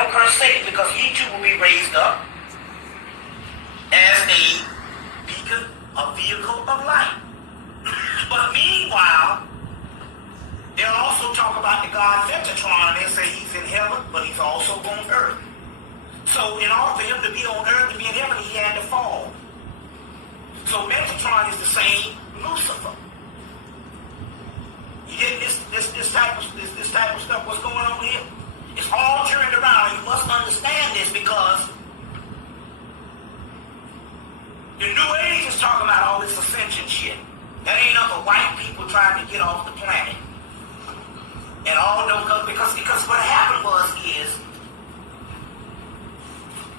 don't curse Satan, because he too will be raised up as a beacon, a vehicle of light. But meanwhile, they'll also talk about the God Metatron, and they say he's in heaven, but he's also on earth. So in order for him to be on earth and be in heaven, he had to fall. So Metatron is the same Lucifer. You get this type of stuff, what's going on here? It's all turned around. You must understand this, because the New Age is talking about all this ascension shit. That ain't nothing but white people trying to get off the planet. And all those, because what happened is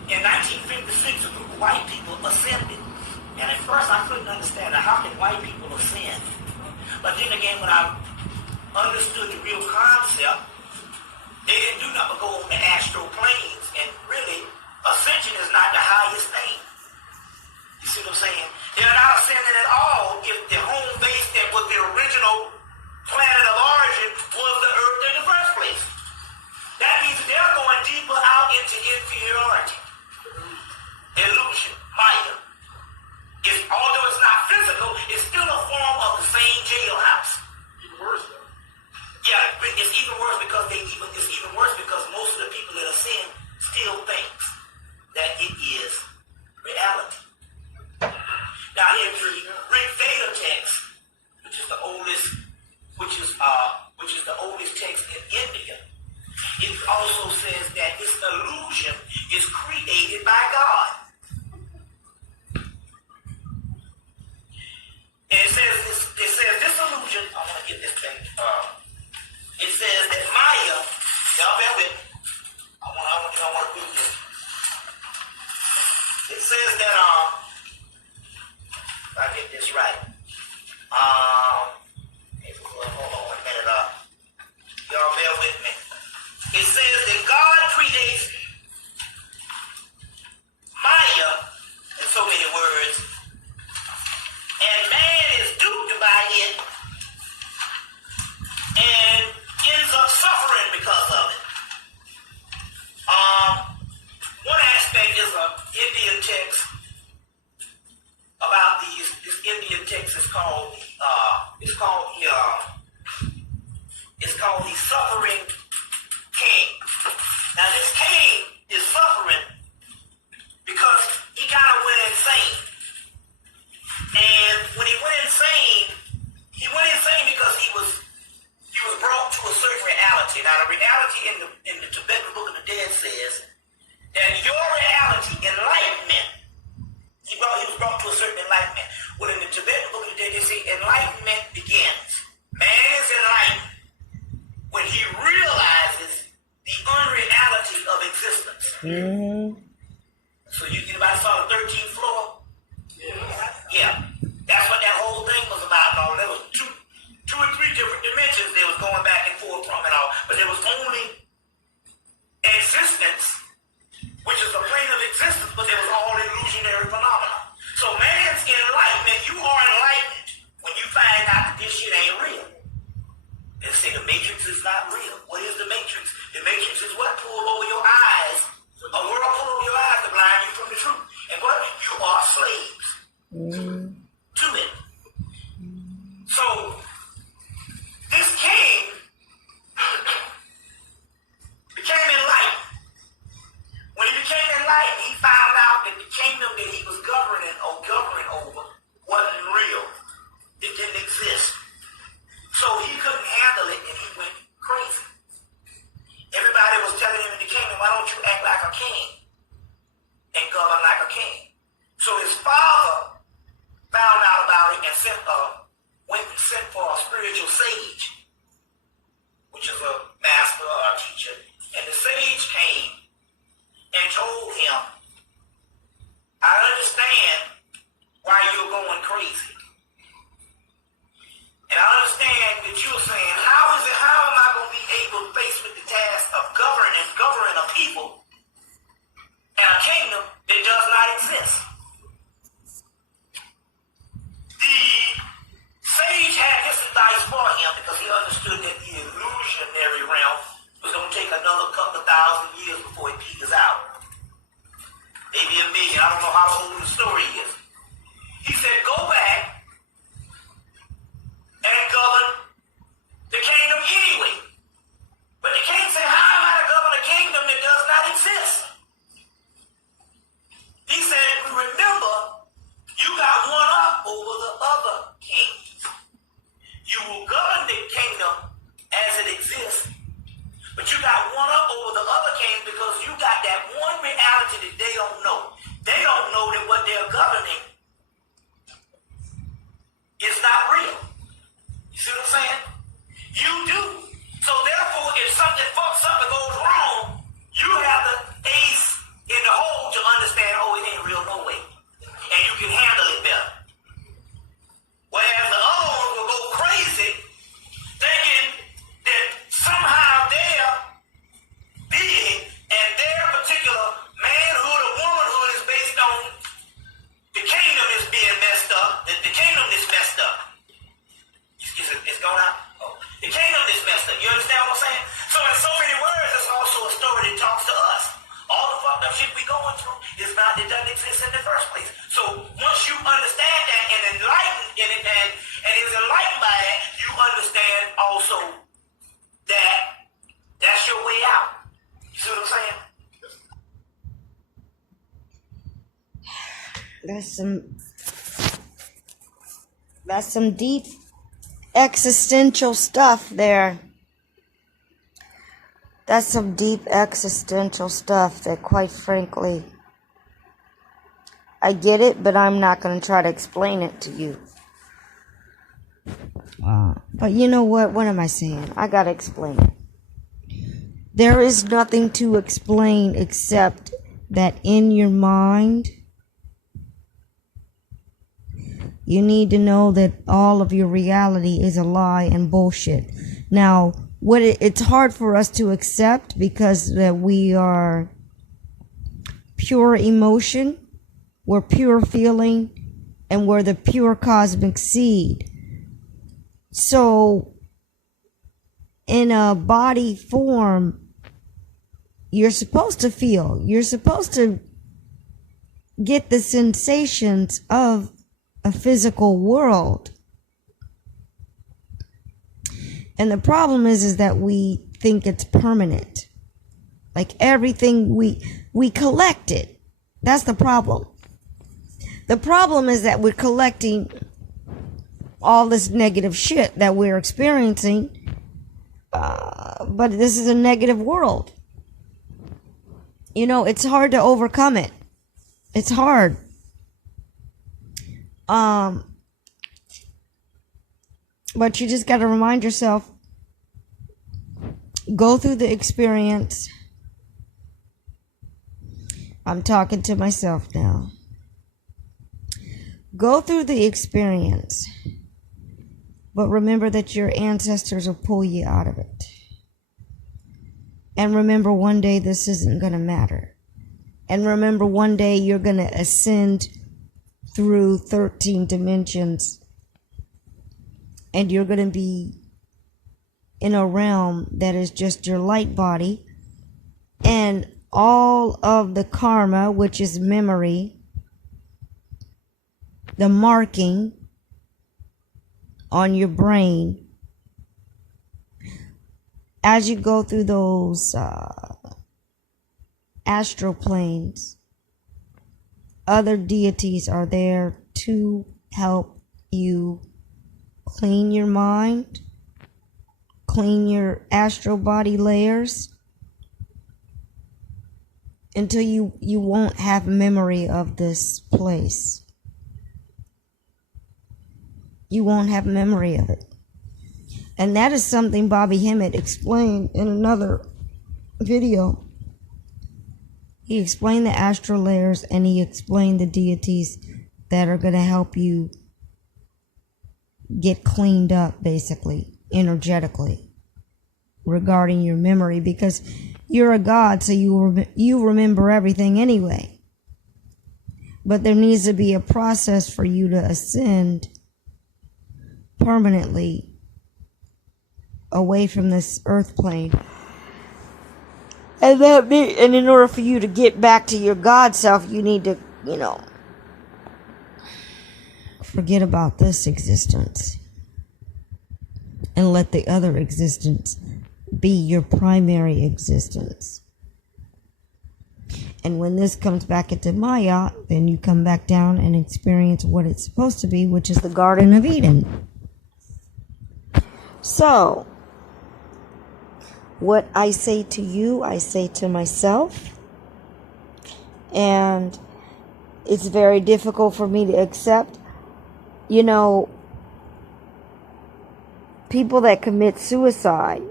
in 1956 a group of white people ascended. And at first I couldn't understand how can white people ascend. But then again, when I understood the real concept, they didn't do nothing but go on the astral planes, and really, ascension is not the highest thing. You see what I'm saying? They're not ascending at all if the home base that was the original planet of origin was the Earth in the first place. That means that they're going deeper out into inferiority. Illusion, Maya. Although it's not physical, it's still a form of the same jailhouse. Even worse, though. Yeah, it's even worse because most of the people that ascend still thinks that it is reality. Now, if you read Veda text, which is the oldest text in India, it also says that this illusion is created by God. And it says this illusion, I want to get this thing, it says that Maya, y'all bear with me, I want to do this. It says that, if I get this right, hold on 1 minute, y'all bear with me. It says that God creates Maya, in so many words, and man is duped by it and ends up suffering because of it. One aspect is an Indian text about this Indian text is called the Suffering King. Now this king is suffering because he kind of went insane. And when he went insane because he was brought to a certain reality. Now the reality in the Tibetan Book of the Dead says that your reality, enlightenment, he was brought to a certain enlightenment. Well, in the Tibetan Book of the Dead, they say enlightenment begins. Man is enlightened when he realizes the unreality of existence. Mm-hmm. So anybody saw the 13th floor? Yeah. That's what that whole thing was about. And all. There was two or three different dimensions they was going back and forth from and all. But there was only existence, which is a plane of existence, but there was all illusionary phenomena. So man's enlightenment, you are enlightened when you find out that this shit ain't real. They say the matrix is not real. What is the matrix? The matrix is what? Pull over your eyes. A world pull over your eyes to blind you from the truth. And what? You are slaves to it. So this king became enlightened. When he became enlightened, he found out that the kingdom that he was governing over wasn't real. It didn't exist. So he couldn't handle it, and he went crazy. Everybody was telling him in the kingdom, why don't you act like a king and govern like a king? So his father found out about it and went and sent for a spiritual sage, which is a master or a teacher. And the sage came and told him, I understand why you're going crazy. And I understand that you're saying, how am I going to be able to face with the task of governing a people and a kingdom that does not exist? The sage had this advice for him because he understood that the illusionary realm was going to take another couple of thousand years before it is out. Maybe a million. I don't know how old the story is. He said, go back and govern the kingdom anyway. But the king said, how am I to govern a kingdom that does not exist? He said, remember, you got one up over the other kings. You will govern the kingdom as it exists, but you got one up over the other kings because you got that one reality that they don't know. They don't know that what they're governing is not real. You see what I'm saying? You do. So therefore, if something goes wrong, you have the ace in the hole to understand, oh, it ain't real no way. And you can handle it better. Whereas the other ones will go crazy thinking that somehow their being and their particular manhood or womanhood is based on the kingdom is being messed up, that the kingdom is messed up. It's going out? Oh. The kingdom is messed up. You understand what I'm saying? So in so many words, it's also a story that talks to us. All the fucked up shit we going through is not, it doesn't exist in the first place. So once you understand that and enlighten in it and is enlightened by that, you understand also that that's your way out. You see what I'm saying? That's some deep existential stuff there. That's some deep existential stuff that, quite frankly, I get it, but I'm not going to try to explain it to you. But you know what? What am I saying? I got to explain it. There is nothing to explain except that in your mind, you need to know that all of your reality is a lie and bullshit. Now, it's hard for us to accept because that we are pure emotion, we're pure feeling, and we're the pure cosmic seed. So, in a body form, you're supposed to feel, you're supposed to get the sensations of a physical world. And the problem is that we think it's permanent. Like everything we collect it. That's the problem. The problem is that we're collecting all this negative shit that we're experiencing. But this is a negative world. You know, it's hard to overcome it. It's hard. But you just got to remind yourself, go through the experience. I'm talking to myself now. Go through the experience, but remember that your ancestors will pull you out of it. And remember, one day this isn't going to matter. And remember, one day you're going to ascend through 13 dimensions. And you're going to be in a realm that is just your light body. And all of the karma, which is memory, the marking on your brain, as you go through those astral planes, other deities are there to help you clean your mind, clean your astral body layers, until you won't have memory of this place. You won't have memory of it. And that is something Bobby Hemmit explained in another video. He explained the astral layers, and he explained the deities that are going to help you get cleaned up, basically, energetically, regarding your memory, because you're a god, so you remember everything anyway. But there needs to be a process for you to ascend permanently away from this earth plane. And in order for you to get back to your God self, you need to, forget about this existence and let the other existence be your primary existence. And when this comes back into Maya, then you come back down and experience what it's supposed to be, which is the Garden of Eden. So, what I say to you, I say to myself. And it's very difficult for me to accept. People that commit suicide,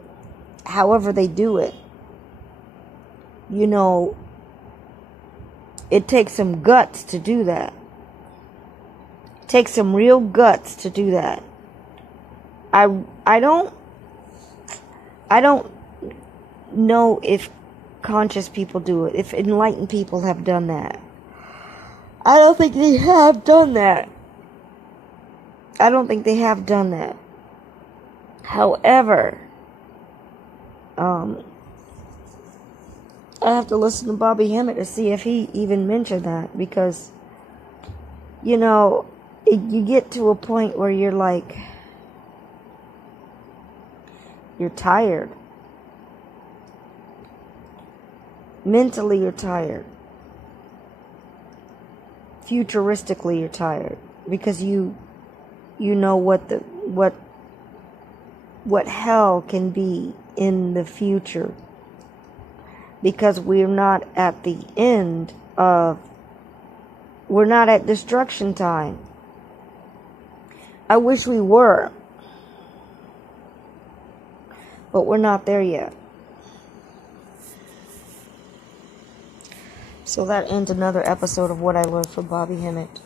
however they do it, it takes some guts to do that. It takes some real guts to do that. I don't know if conscious people do it, if enlightened people have done that. I don't think they have done that. However, I have to listen to Bobby Hemmit to see if he even mentioned that, because, you get to a point where you're like, you're tired. Mentally, you're tired. Futuristically, you're tired, because you know what hell can be in the future, because we're not at the end of, we're not at destruction time. I wish we were, but we're not there yet. So that ends another episode of What I Learned from Bobby Hemmit.